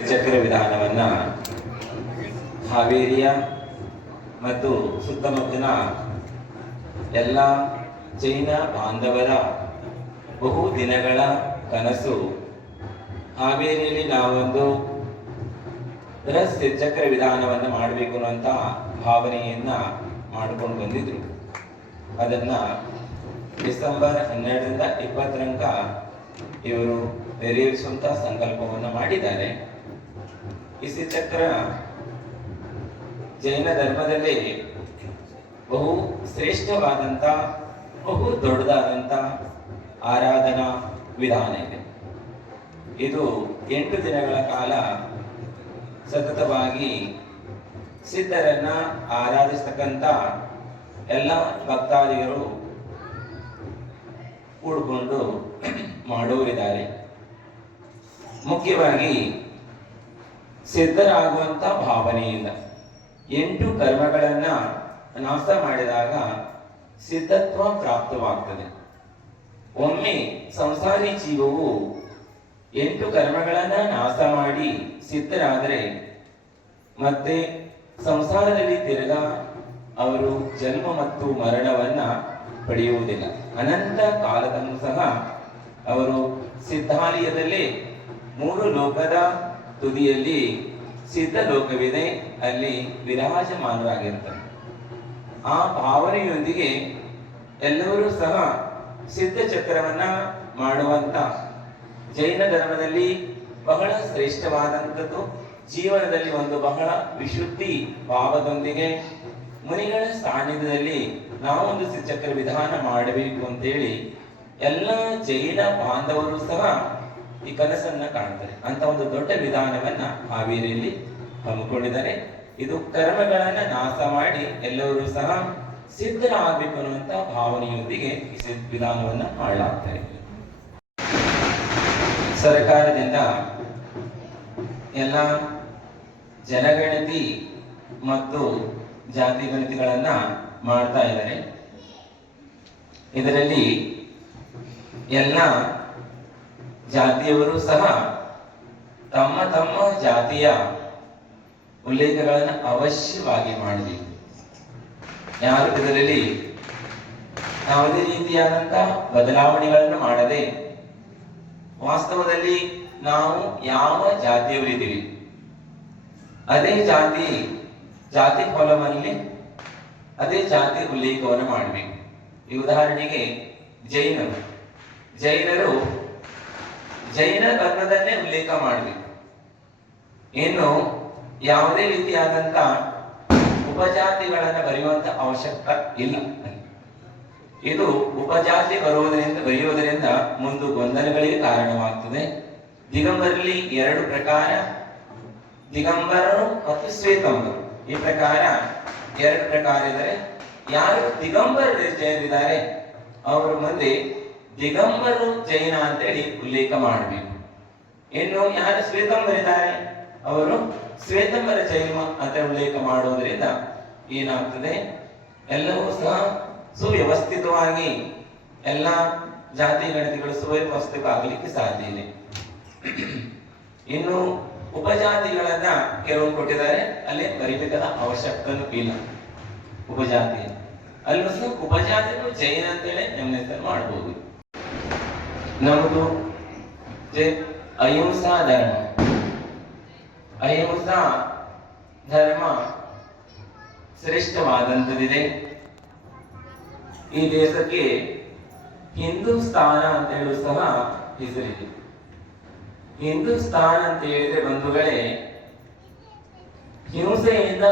ಚಕ್ರ ವಿಧಾನವನ್ನ ಹಾವೇರಿಯ ಮತ್ತು ಸುತ್ತಮುತ್ತಲಿನ ಎಲ್ಲ ಜೈನ ಬಾಂಧವರ ಬಹು ದಿನಗಳ ಕನಸು ಹಾವೇರಿಯಲ್ಲಿ ನಾವೊಂದು ರಸ್ತೆ ಚಕ್ರ ವಿಧಾನವನ್ನು ಮಾಡಬೇಕು ಅನ್ನುವಂಥ ಭಾವನೆಯನ್ನು ಮಾಡಿಕೊಂಡು ಬಂದಿದ್ರು. ಅದನ್ನು ಡಿಸೆಂಬರ್ ಹನ್ನೆರಡರಿಂದ ಇಪ್ಪತ್ತರಂಕ ಇವರು ನೆರವೇರಿಸುವಂತ ಸಂಕಲ್ಪವನ್ನು ಮಾಡಿದ್ದಾರೆ. ಈ ಚಕ್ರ ಜೈನ ಧರ್ಮದಲ್ಲಿ ಬಹು ಶ್ರೇಷ್ಠವಾದಂತ, ಬಹು ದೊಡ್ಡದಾದಂತ ಆರಾಧನಾ ವಿಧಾನ ಇದೆ. ಇದು ಎಂಟು ದಿನಗಳ ಕಾಲ ಸತತವಾಗಿ ಸಿದ್ಧರನ್ನ ಆರಾಧಿಸ್ತಕ್ಕಂಥ ಎಲ್ಲ ಭಕ್ತಾದಿಗಳು ಕೂಡಿಕೊಂಡು ಮಾಡುವರಿದ್ದಾರೆ ಮುಖ್ಯವಾಗಿ ಸಿದ್ಧರಾಗುವಂತ ಭಾವನೆಯಿಂದ. ಎಂಟು ಕರ್ಮಗಳನ್ನು ನಾಶ ಮಾಡಿದಾಗ ಸಿದ್ಧತ್ವ ಪ್ರಾಪ್ತವಾಗ್ತದೆ. ಒಮ್ಮೆ ಸಂಸಾರಿ ಜೀವವು ಎಂಟು ಕರ್ಮಗಳನ್ನು ನಾಶ ಮಾಡಿ ಸಿದ್ಧರಾದರೆ ಮತ್ತೆ ಸಂಸಾರದಲ್ಲಿ ತಿರುಗ ಅವರು ಜನ್ಮ ಮತ್ತು ಮರಣವನ್ನ ಪಡೆಯುವುದಿಲ್ಲ. ಅನಂತ ಕಾಲದಲ್ಲೂ ಸಹ ಅವರು ಸಿದ್ಧಾಲಯದಲ್ಲಿ ಮೂರು ಲೋಕದ ತುದಿಯಲ್ಲಿ ಸಿದ್ಧ ಲೋಕವಿದೆ ಅಲ್ಲಿ ವಿರಾಜಮಾನರಾಗಿರ್ತಾರೆ. ಆ ಭಾವನೆಯೊಂದಿಗೆ ಎಲ್ಲರೂ ಸಹ ಸಿದ್ಧ ಚಕ್ರವನ್ನ ಮಾಡುವಂತ ಜೈನ ಧರ್ಮದಲ್ಲಿ ಬಹಳ ಶ್ರೇಷ್ಠವಾದಂಥದ್ದು. ಜೀವನದಲ್ಲಿ ಒಂದು ಬಹಳ ವಿಶುದ್ಧಿ ಭಾವದೊಂದಿಗೆ ಮುನಿಗಳ ಸಾನ್ನಿಧ್ಯದಲ್ಲಿ ನಾವೊಂದು ಚಕ್ರ ವಿಧಾನ ಮಾಡಬೇಕು ಅಂತೇಳಿ ಎಲ್ಲ ಜೈನ ಬಾಂಧವರು ಸಹ ಈ ಕನಸನ್ನ ಕಾಣ್ತಾರೆ. ಅಂತ ಒಂದು ದೊಡ್ಡ ವಿಧಾನವನ್ನ ಹಾವೇರಿಯಲ್ಲಿ ಹಮ್ಮಿಕೊಂಡಿದ್ದಾರೆ. ಇದು ಕರ್ಮಗಳನ್ನ ನಾಶ ಮಾಡಿ ಎಲ್ಲರೂ ಸಹ ಸಿದ್ಧರಾಗಬೇಕು ಅನ್ನುವಂತ ಭಾವನೆಯೊಂದಿಗೆ ಈ ವಿಧಾನವನ್ನ ಮಾಡಲಾಗ್ತಾರೆ ಸರ್ಕಾರದಿಂದ ಎಲ್ಲ ಜನಗಣತಿ ಮತ್ತು ಜಾತಿ ಗಣತಿಗಳನ್ನ ಮಾಡ್ತಾ ಇದ್ದಾರೆ. ಇದರಲ್ಲಿ ಎಲ್ಲ ಜಾತಿಯವರು ಸಹ ತಮ್ಮ ತಮ್ಮ ಜಾತಿಯ ಉಲ್ಲೇಖಗಳನ್ನು ಅವಶ್ಯವಾಗಿ ಮಾಡಬೇಕು. ಯಾರು ಇದರಲ್ಲಿ ಯಾವುದೇ ರೀತಿಯಾದಂತಹ ಬದಲಾವಣೆಗಳನ್ನು ಮಾಡದೆ ವಾಸ್ತವದಲ್ಲಿ ನಾವು ಯಾವ ಜಾತಿಯವರಿದ್ದೀವಿ ಅದೇ ಜಾತಿ ಜಾತಿ ಫಲವಲ್ಲಿ ಅದೇ ಜಾತಿ ಉಲ್ಲೇಖವನ್ನು ಮಾಡಬೇಕು. ಈ ಉದಾಹರಣೆಗೆ ಜೈನರು. ಜೈನರು ಜೈನ ಧರ್ಮದನ್ನೇ ಉಲ್ಲೇಖ ಮಾಡಬೇಕು. ಇನ್ನು ಯಾವುದೇ ರೀತಿಯಾದಂತ ಉಪಜಾತಿಗಳನ್ನು ಬರೆಯುವಂತ ಅವಶ್ಯಕತೆ ಇಲ್ಲ. ಇದು ಉಪಜಾತಿ ಬರುವುದರಿಂದ, ಬರೆಯುವುದರಿಂದ ಮುಂದೆ ಗೊಂದಲಗಳಿಗೆ ಕಾರಣವಾಗ್ತದೆ. ದಿಗಂಬರಲ್ಲಿ ಎರಡು ಪ್ರಕಾರ, ದಿಗಂಬರರು ಮತ್ತು ಶ್ವೇತಂಬರು ಈ ಪ್ರಕಾರ ಎರಡು ಪ್ರಕಾರ ಇದ್ದಾರೆ. ಯಾರು ದಿಗಂಬರ ಸೇರಿದ್ದಾರೆ? ಅವರ ಮುಂದೆ ದಿಗಂಬರು ಜೈನ ಅಂತೇಳಿ ಉಲ್ಲೇಖ ಮಾಡಬೇಕು. ಇನ್ನು ಯಾರು ಶ್ವೇತಂಬರಿದ್ದಾರೆ ಅವರು ಶ್ವೇತಂಬರ ಜೈನ ಅಂತ ಉಲ್ಲೇಖ ಮಾಡುವುದರಿಂದ ಏನಾಗ್ತದೆ? ಎಲ್ಲವೂ ಸಹ ಸುವ್ಯವಸ್ಥಿತವಾಗಿ ಎಲ್ಲ ಜಾತಿ ಗಣತಿಗಳು ಸುವ್ಯವಸ್ಥಿತ ಆಗಲಿಕ್ಕೆ ಸಾಧ್ಯ ಇದೆ. ಇನ್ನು ಉಪಜಾತಿಗಳನ್ನ ಕೆಲವು ಕೊಟ್ಟಿದ್ದಾರೆ. ಅಲ್ಲಿ ಬರಿಬೇಕಾದ ಅವಶ್ಯಕತೆ ಇಲ್ಲ. ಉಪಜಾತಿ. ಅಲ್ಲೂ ಸಹ ಉಪಜಾತಿಗಳು ಜೈನ ಅಂತೇಳಿ ಹೆಸರು ಮಾಡಬಹುದು ನಮ್ಮದು ಅಹಿಂಸಾ ಧರ್ಮ. ಅಹಿಂಸಾ ಧರ್ಮ ಶ್ರೇಷ್ಠವಾದಂಥದ್ದಿದೆ. ಈ ದೇಶಕ್ಕೆ ಹಿಂದೂಸ್ತಾನ ಅಂತ ಹೇಳುವ ಸಹ ಹೆಸರಿದೆ. ಹಿಂದೂಸ್ತಾನ ಅಂತ ಹೇಳಿದ್ರೆ ಬಂಧುಗಳೇ, ಹಿಂಸೆಯಿಂದ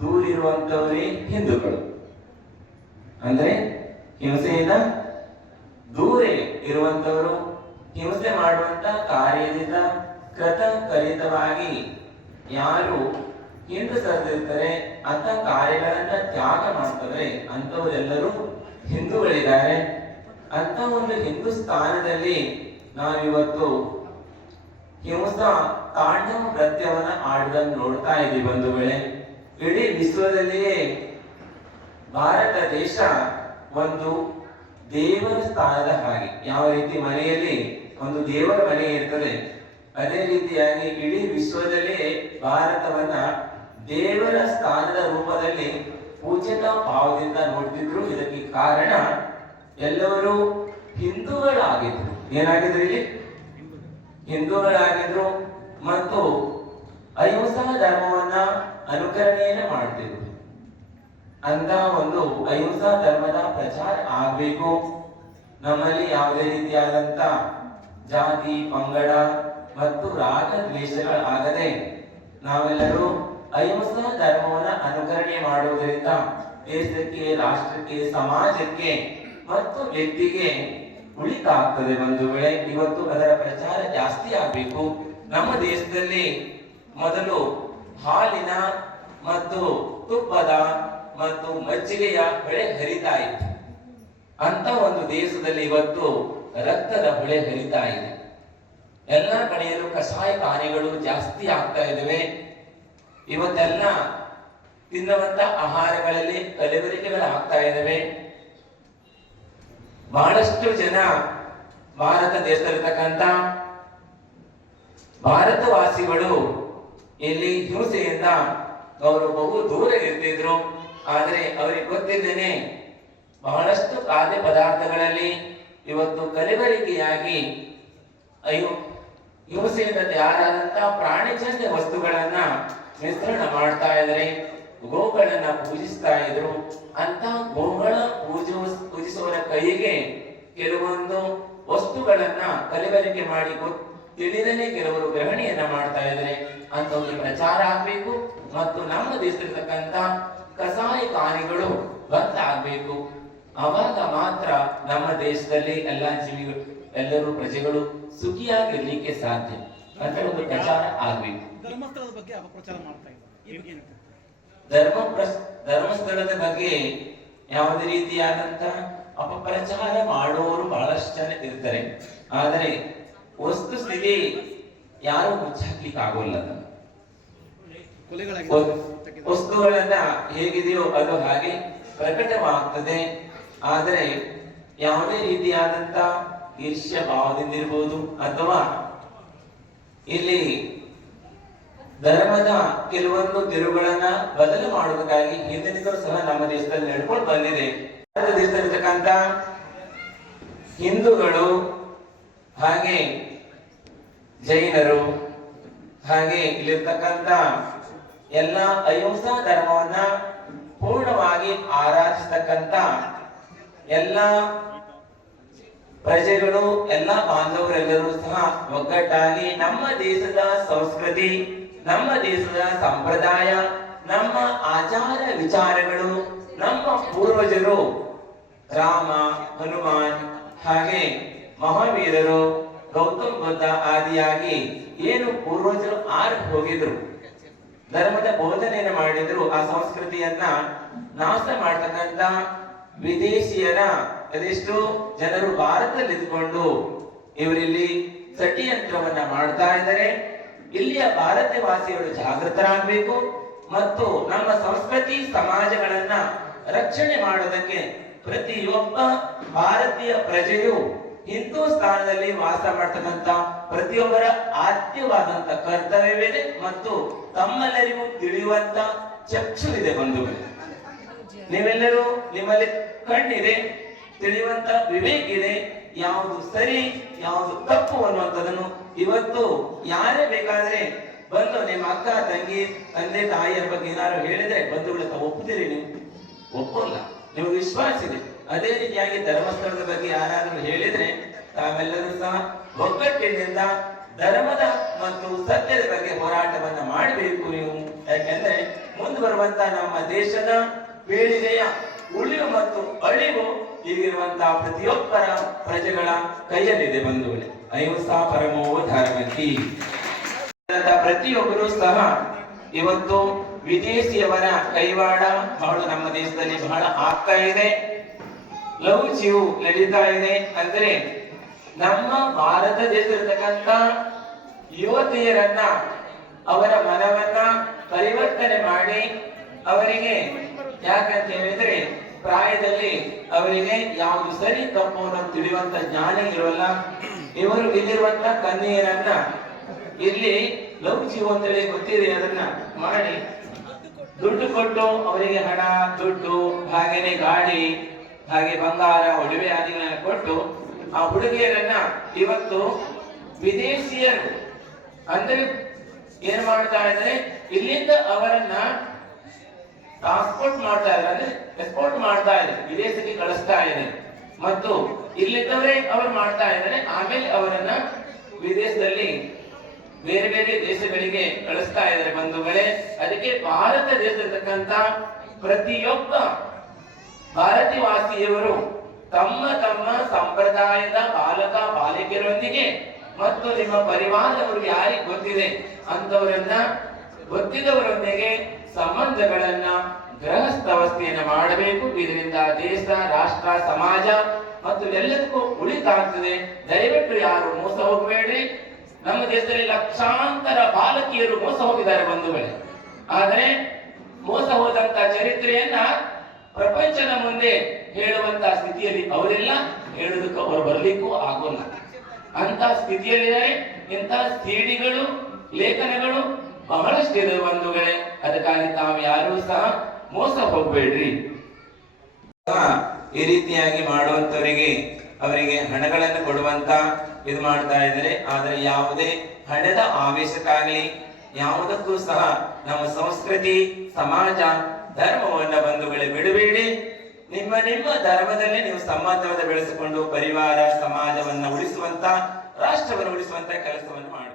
ದೂರಿರುವಂತವರೇ ಹಿಂದೂಗಳು. ಅಂದ್ರೆ ಹಿಂಸೆಯಿಂದ ದೂರ ಇರುವಂತವರು ಹಿಂಸೆ ಮಾಡುವಂತ ಕಾರ್ಯದಿಂದ ಕೃತಕಲಿತವಾಗಿ ಯಾರು ಹಿಂದೆ ಸರಿದಿರ್ತಾರೆ ಅಂತ ಕಾರ್ಯಗಳನ್ನ ತ್ಯಾಗ ಮಾಡ್ತಾರೆ ಅಂತವರೆಲ್ಲರೂ ಹಿಂದೂಗಳಿದ್ದಾರೆ. ಅಂತ ಒಂದು ಹಿಂದೂಸ್ತಾನದಲ್ಲಿ ನಾವಿವತ್ತು ಹಿಂಸ ತಾಂಡವ ನೃತ್ಯವನ್ನ ಆಡದನ್ನು ನೋಡ್ತಾ ಇದ್ದೀವಿ ವೇಳೆ ಇಡೀ ವಿಶ್ವದಲ್ಲಿಯೇ ಭಾರತ ದೇಶ ಒಂದು ದೇವರ ಸ್ಥಾನದ ಹಾಗೆ. ಯಾವ ರೀತಿ ಮನೆಯಲ್ಲಿ ಒಂದು ದೇವರ ಮನೆ ಇರ್ತದೆ, ಅದೇ ರೀತಿಯಾಗಿ ಇಡೀ ವಿಶ್ವದಲ್ಲಿ ಭಾರತವನ್ನ ದೇವರ ಸ್ಥಾನದ ರೂಪದಲ್ಲಿ ಪೂಜಕ ಭಾವದಿಂದ ನೋಡ್ತಿದ್ರು. ಇದಕ್ಕೆ ಕಾರಣ ಎಲ್ಲರೂ ಹಿಂದೂಗಳಾಗಿದ್ರು. ಏನಾಗಿದ್ರು ಇಲ್ಲಿ? ಹಿಂದೂಗಳಾಗಿದ್ರು ಮತ್ತು ಅಹಿಂಸಾ ಧರ್ಮವನ್ನ ಅನುಕರಣೆಯನ್ನು ಮಾಡ್ತಿದ್ರು. ಅಂತ ಒಂದು ಅಹಿಂಸಾ ಧರ್ಮದ ಪ್ರಚಾರ ಆಗ್ಬೇಕು. ನಮ್ಮಲ್ಲಿ ಯಾವುದೇ ರೀತಿಯಾದಂತ ಜಾತಿ, ಪಂಗಡ ಮತ್ತು ರಾಗ ದ್ವೇಷಗಳಾಗದೆ ನಾವೆಲ್ಲರೂ ಅಹಿಂಸಾ ಧರ್ಮವನ್ನ ಅನುಕರಣೆ ಮಾಡುವುದರಿಂದ ದೇಶಕ್ಕೆ, ರಾಷ್ಟ್ರಕ್ಕೆ, ಸಮಾಜಕ್ಕೆ ಮತ್ತು ವ್ಯಕ್ತಿಗೆ ಉಳಿತಾಗ್ತದೆ. ಒಂದು ವೇಳೆ ಇವತ್ತು ಅದರ ಪ್ರಚಾರ ಜಾಸ್ತಿ ಆಗ್ಬೇಕು. ನಮ್ಮ ದೇಶದಲ್ಲಿ ಮೊದಲು ಹಾಲಿನ ಮತ್ತು ತುಪ್ಪದ ಮತ್ತು ಮಜ್ಜಿಗೆಯ ಬೆಳೆ ಹರಿತಾ ಇತ್ತು. ಅಂತ ಒಂದು ದೇಶದಲ್ಲಿ ಇವತ್ತು ರಕ್ತದ ಹೊಳೆ ಹರಿತಾ ಇದೆ. ಎಲ್ಲ ಕಡೆಯಲ್ಲೂ ಕಷಾಯ ಕಾರ್ಯಗಳು ಜಾಸ್ತಿ ಆಗ್ತಾ ಇದ್ದಾವೆ. ಇವತ್ತೆಲ್ಲ ತಿನ್ನುವಂತ ಆಹಾರಗಳಲ್ಲಿ ಕಲಬೆರಿಕೆಗಳು ಆಗ್ತಾ ಇದ್ದಾವೆ. ಬಹಳಷ್ಟು ಜನ ಭಾರತ ದೇಶದಲ್ಲಿರ್ತಕ್ಕಂಥ ಭಾರತವಾಸಿಗಳು ಇಲ್ಲಿ ಹಿಂಸೆಯಿಂದ ಅವರು ಬಹು ದೂರ ಇರ್ತಿದ್ರು. ಆದ್ರೆ ಅವರಿಗೆ ಗೊತ್ತಿದ್ದೇನೆ, ಬಹಳಷ್ಟು ಖಾದ್ಯ ಪದಾರ್ಥಗಳಲ್ಲಿ ಇವತ್ತು ಕಲಿಬರಿಕೆಯಾಗಿ, ಅಯ್ಯೋ ಹಿಂಸೆಯಿಂದ ತಯಾರಾದಂತ ಪ್ರಾಣಿಜನ್ಯ ವಸ್ತುಗಳನ್ನ ಮಿಶ್ರಣ ಮಾಡ್ತಾ ಇದ್ರೆ ಗೋಗಳನ್ನ ಪೂಜಿಸ್ತಾ ಇದ್ರು. ಅಂತ ಗೋಗಳ ಪೂಜ, ಪೂಜಿಸುವವರ ಕೈಗೆ ಕೆಲವೊಂದು ವಸ್ತುಗಳನ್ನ ಕಲಿಬರಿಕೆ ಮಾಡಿ ತಿಳಿದನೆ ಕೆಲವರು ಗ್ರಹಣಿಯನ್ನ ಮಾಡ್ತಾ ಇದ್ರೆ ಅಂತ ಒಂದು ಪ್ರಚಾರ ಆಗ್ಬೇಕು. ಮತ್ತು ನಮ್ಮ ದೇಶದಲ್ಲಿರ್ತಕ್ಕಂಥ ಕಸಾಯಿ ಬಂದ್ ಆಗ್ಬೇಕು ಅವಾಗ ಮಾತ್ರ ನಮ್ಮ ದೇಶದಲ್ಲಿ ಎಲ್ಲ ಜೀವಿಗಳು ಎಲ್ಲರೂ ಪ್ರಜೆಗಳು ಸುಖಿಯಾಗಿರ್ಲಿಕ್ಕೆ ಸಾಧ್ಯ. ಅಂತ ಒಂದು ಪ್ರಚಾರ ಆಗ್ಬೇಕು. ಧರ್ಮಸ್ಥಳದ ಬಗ್ಗೆ ಅಪಪ್ರಚಾರ ಮಾಡ್ತಾ ಇದ್ದಾರೆ ಧರ್ಮ ಧರ್ಮಸ್ಥಳದ ಬಗ್ಗೆ ಯಾವುದೇ ರೀತಿಯಾದಂತ ಅಪಪ್ರಚಾರ ಮಾಡುವವರು ಬಹಳಷ್ಟು ಜನ ಇರ್ತಾರೆ. ಆದರೆ ವಸ್ತು ಸ್ಥಿತಿ ಯಾರು ಮುಚ್ಚಾಕ್ಲಿಕ್ಕೆ ಆಗೋಲ್ಲ. ವಸ್ತುಗಳನ್ನ ಹೇಗಿದೆಯೋ ಅದು ಹಾಗೆ ಪ್ರಕಟವಾಗ್ತದೆ. ಆದರೆ ಯಾವುದೇ ರೀತಿಯಾದಂತ ಈರ್ಷ್ಯ ಭಾವದಿಂದಿರ್ಬೋದು ಅಥವಾ ಇಲ್ಲಿ ಧರ್ಮದ ಕೆಲವೊಂದು ತಿರುಗಳನ್ನ ಬದಲು ಮಾಡುವುದಕ್ಕಾಗಿ ಹಿಂದಿನಿಂದಲೂ ಸಹ ನಮ್ಮ ದೇಶದಲ್ಲಿ ನಡ್ಕೊಂಡು ಬಂದಿದೆ. ಭಾರತ ದೇಶದಲ್ಲಿರ್ತಕ್ಕಂಥ ಹಿಂದೂಗಳು ಹಾಗೆ ಜೈನರು ಹಾಗೆ ಇಲ್ಲಿರ್ತಕ್ಕಂಥ ಎಲ್ಲ ಅಹಿಂಸಾ ಧರ್ಮವನ್ನ ಪೂರ್ಣವಾಗಿ ಆರಾಧಿಸತಕ್ಕಂತ ಎಲ್ಲ ಪ್ರಜೆಗಳು, ಎಲ್ಲ ಬಾಂಧವರೆಲ್ಲರೂ ಸಹ ಒಗ್ಗಟ್ಟಾಗಿ ನಮ್ಮ ದೇಶದ ಸಂಸ್ಕೃತಿ, ನಮ್ಮ ದೇಶದ ಸಂಪ್ರದಾಯ, ನಮ್ಮ ಆಚಾರ ವಿಚಾರಗಳು, ನಮ್ಮ ಪೂರ್ವಜರು ರಾಮ, ಹನುಮಾನ್ ಹಾಗೆ ಮಹಾವೀರರು ಗೌತಮ್ ಬುದ್ಧ ಆದಿಯಾಗಿ ಏನು ಪೂರ್ವಜರು ಆರ್ ಹೋಗಿದ್ರು ಧರ್ಮದ ಬೋಧನೆಯನ್ನು ಮಾಡಿದ್ರು, ಆ ಸಂಸ್ಕೃತಿಯನ್ನ ನಾಶ ಮಾಡ್ತಕ್ಕಂಥ ವಿದೇಶಿಯರ, ಅದೆಷ್ಟು ಜನರು ಭಾರತದಲ್ಲಿ ಇದ್ಕೊಂಡು ಇವರಿಲ್ಲಿ ಸಟಿಯಂತ್ರವನ್ನ ಮಾಡ್ತಾ ಇದ್ದಾರೆ. ಇಲ್ಲಿಯ ಭಾರತೀಯ ವಾಸಿಯವರು ಜಾಗೃತರಾಗಬೇಕು ಮತ್ತು ನಮ್ಮ ಸಂಸ್ಕೃತಿ ಸಮಾಜಗಳನ್ನ ರಕ್ಷಣೆ ಮಾಡೋದಕ್ಕೆ ಪ್ರತಿಯೊಬ್ಬ ಭಾರತೀಯ ಪ್ರಜೆಯು ಹಿಂದೂಸ್ತಾನದಲ್ಲಿ ವಾಸ ಮಾಡ್ತಕ್ಕಂತ ಪ್ರತಿಯೊಬ್ಬರ ಆದ್ಯವಾದಂತ ಕರ್ತವ್ಯವಿದೆ ಮತ್ತು ತಮ್ಮೆಲ್ಲರಿಗೂ ತಿಳಿಯುವಂತ ಚಕ್ಷು ಇದೆ ಬಂಧುಗಳೇ. ನೀವೆಲ್ಲರೂ ನಿಮ್ಮಲ್ಲಿ ಕಣ್ಣಿದೆ ತಿಳಿಯುವಂತ ವಿವೇಕ ಇದೆ ಯಾವುದು ಸರಿ, ಯಾವುದು ತಪ್ಪು ಅನ್ನುವಂಥದ್ದನ್ನು ಇವತ್ತು ಯಾರೇ ಬೇಕಾದ್ರೆ ಬಂದು ನಿಮ್ಮ ಅಕ್ಕ, ತಂಗಿ, ತಂದೆ, ತಾಯಿಯರ ಬಗ್ಗೆ ಏನಾದ್ರು ಹೇಳಿದ್ರೆ ಬಂಧುಗಳ ಒಪ್ಪುತ್ತೀರಿ ನೀವು? ಒಪ್ಪಲ್ಲ. ನಿಮಗೆ ವಿಶ್ವಾಸ ಇದೆ. ಅದೇ ರೀತಿಯಾಗಿ ಧರ್ಮಸ್ಥಳದ ಬಗ್ಗೆ ಯಾರಾದರೂ ಹೇಳಿದ್ರೆ ತಾವೆಲ್ಲರೂ ಸಹ ಒಗ್ಗಟ್ಟಿನಿಂದ ಧರ್ಮದ ಮತ್ತು ಸತ್ಯದ ಬಗ್ಗೆ ಹೋರಾಟವನ್ನ ಮಾಡಬೇಕು ನೀವು. ಯಾಕೆಂದ್ರೆ ಮುಂದೆ ಬರುವಂತ ನಮ್ಮ ದೇಶದ ಪೀಳಿಗೆಯ ಉಳಿವು ಮತ್ತು ಅಳಿವು ಈಗಿರುವಂತಹ ಪ್ರತಿಯೊಬ್ಬರ ಪ್ರಜೆಗಳ ಕೈಯಲ್ಲಿದೆ ಬಂಧುಗಳೇ. ಅಹಿಂಸಾ ಪರಮೋ ಧರ್ಮತಿ ಪ್ರತಿಯೊಬ್ಬರು ಸಹ ಇವತ್ತು ವಿದೇಶಿಯವರ ಕೈವಾಡ ಬಹಳ ನಮ್ಮ ದೇಶದಲ್ಲಿ ಬಹಳ ಆಗ್ತಾ ಇದೆ. ಲವ್ ಜೀವ್ ನಡೀತಾ ಇದೆ ಅಂದ್ರೆ ನಮ್ಮ ಭಾರತ ದೇಶದಲ್ಲಿರ್ತಕ್ಕಂಥ ಯುವತಿಯರನ್ನ ಅವರ ಮನವನ್ನ ಪರಿವರ್ತನೆ ಮಾಡಿ ಅವರಿಗೆ ಯಾಕಂತ ಹೇಳಿದ್ರೆ ಪ್ರಾಯದಲ್ಲಿ ಅವರಿಗೆ ಯಾವುದು ಸರಿ ತಪ್ಪು ಅನ್ನೋದು ತಿಳಿಯುವಂತ ಜ್ಞಾನ ಇರೋಲ್ಲ ಇವರು ಇಲ್ಲಿರುವಂತ ಕನ್ಯೆಯರನ್ನ ಇಲ್ಲಿ ಲವ್ ಜೀವ ಅಂತೇಳಿ ಗೊತ್ತಿದೆ, ಅದನ್ನ ಮಾಡಿ ದುಡ್ಡು ಕೊಟ್ಟು ಅವರಿಗೆ ಹಣ, ದುಡ್ಡು, ಹಾಗೇನೆ ಗಾಡಿ ಹಾಗೆ ಬಂಗಾರ, ಒಡವೆ ಆದಿಗಳನ್ನು ಕೊಟ್ಟು ಆ ಹುಡುಗಿಯರನ್ನ ಇವತ್ತು ವಿದೇಶಿಯರು ಅಂದ್ರೆ ಏನ್ ಮಾಡ್ತಾ ಇದ್ದಾರೆ? ಇಲ್ಲಿಂದ ಅವರನ್ನ ಟ್ರಾನ್ಸ್ಪೋರ್ಟ್ ಮಾಡ್ತಾ ಇದ್ದಾರೆ. ಅಂದ್ರೆ ಎಕ್ಸ್ಪೋರ್ಟ್ ಮಾಡ್ತಾ ಇದ್ದಾರೆ. ವಿದೇಶಕ್ಕೆ ಕಳಿಸ್ತಾ ಇದ್ದಾರೆ. ಮತ್ತು ಇಲ್ಲಿದ್ದವರೇ ಅವರು ಮಾಡ್ತಾ ಇದ್ದಾರೆ. ಆಮೇಲೆ ಅವರನ್ನ ವಿದೇಶದಲ್ಲಿ ಬೇರೆ ಬೇರೆ ದೇಶಗಳಿಗೆ ಕಳಿಸ್ತಾ ಇದ್ದಾರೆ ಬಂಧುಗಳೇ. ಅದಕ್ಕೆ ಭಾರತ ದೇಶದಲ್ಲಿರ್ತಕ್ಕಂತ ಪ್ರತಿಯೊಬ್ಬ ಭಾರತೀಯವಾಸಿಯವರು ತಮ್ಮ ತಮ್ಮ ಸಂಪ್ರದಾಯದ ಬಾಲಕ ಬಾಲಿಕೆಯರೊಂದಿಗೆ ಮತ್ತು ನಿಮ್ಮ ಪರಿವಾರದವರು ಯಾರಿಗೆ ಗೊತ್ತಿದೆ ಅಂತವರನ್ನ ಗೊತ್ತಿದವರೊಂದಿಗೆ ಸಂಬಂಧಗಳನ್ನ ಗೃಹಸ್ಥವಸ್ಥೆಯನ್ನು ಮಾಡಬೇಕು. ಇದರಿಂದ ದೇಶ, ರಾಷ್ಟ್ರ, ಸಮಾಜ ಮತ್ತು ಎಲ್ಲದಕ್ಕೂ ಉಳಿತಾಗ್ತದೆ ದಯವಿಟ್ಟು ಯಾರು ಮೋಸ ಹೋಗಬೇಡ್ರಿ. ನಮ್ಮ ದೇಶದಲ್ಲಿ ಲಕ್ಷಾಂತರ ಬಾಲಕಿಯರು ಮೋಸ ಹೋಗಿದ್ದಾರೆ ಬಂಧುಗಳೇ ಆದರೆ ಮೋಸ ಹೋದಂತ ಚರಿತ್ರೆಯನ್ನ ಪ್ರಪಂಚದ ಮುಂದೆ ಹೇಳುವಂತ ಸ್ಥಿತಿಯಲ್ಲಿ ಅವರೆಲ್ಲ ಹೇಳುವುದಕ್ಕೆ ಅವರು ಬರಲಿಕ್ಕೂ ಆಗೋಲ್ಲ. ಅಂತ ಸ್ಥಿತಿಯಲ್ಲಿದ್ದಾರೆ, ಇಂಥ ಸಿಡಿಗಳು, ಲೇಖನಗಳು ಬಹಳಷ್ಟಿದೆ ಬಂಧುಗಳೇ ಅದಕ್ಕಾಗಿ ತಾವು ಯಾರು ಸಹ ಮೋಸ ಹೋಗ್ಬೇಡ್ರಿ. ಈ ರೀತಿಯಾಗಿ ಮಾಡುವಂತವರಿಗೆ ಅವರಿಗೆ ಹಣಗಳನ್ನು ಕೊಡುವಂತ ಇದು ಮಾಡ್ತಾ ಇದ್ದಾರೆ. ಆದರೆ ಯಾವುದೇ ಹಣದ ಆವೇಶಕ್ಕಾಗಲಿ, ಯಾವುದಕ್ಕೂ ಸಹ ನಮ್ಮ ಸಂಸ್ಕೃತಿ, ಸಮಾಜ ಧರ್ಮವನ್ನ ಬಂಧುಗಳೇ ಬಿಡಬೇಡಿ. ನಿಮ್ಮ ನಿಮ್ಮ ಧರ್ಮದಲ್ಲಿ ನೀವು ಸಂಬಂಧವನ್ನು ಬೆಳೆಸಿಕೊಂಡು ಪರಿವಾರ, ಸಮಾಜವನ್ನ ಉಳಿಸುವಂತ, ರಾಷ್ಟ್ರವನ್ನು ಉಳಿಸುವಂತ ಕೆಲಸವನ್ನು ಮಾಡಿ.